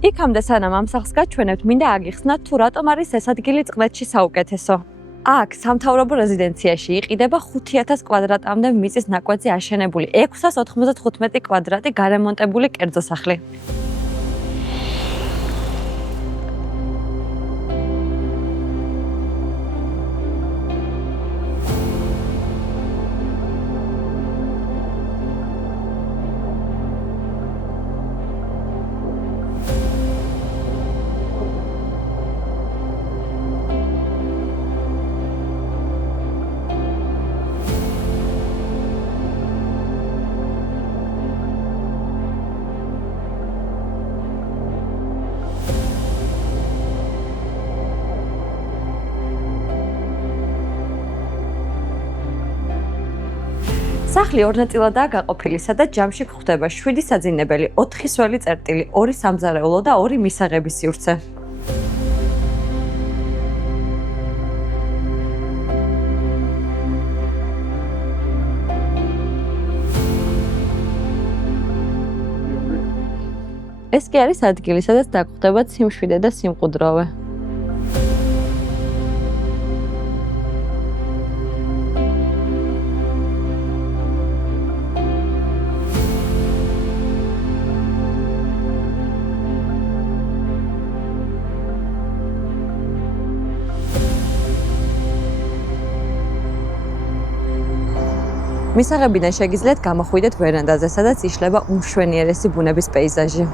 იქამდე სანამ ამ სახლს გაჩვენებთ, მინდა აგიხსნათ თუ რატომ არის ეს ადგილი წყლეთში საუკეთესო. აქ სამთავრობო რეზიდენციაში იყიდება 5000 კვადრატამდე მიწის ნაკვეთზე აშენებული 695 კვადრატი გარემონტებული კერძო სახლი. სახლი ორ ნაწილადაა გაყოფილი, სადაც ჯამში გვხვდება 7 საძინებელი, 4 სველი წერტილი, 2 სამზარეულო და 2 მისაღების სივრცე. ეს კი არის ადგილი, სადაც დაგხვდებათ სიმშვიდე და სიმყუდროვე. მისაღებიდან შეგიძლიათ გამოხვიდეთ ვერანდაზე, სადაც იშლება უმშვენიერესი ბუნების პეიზაჟი.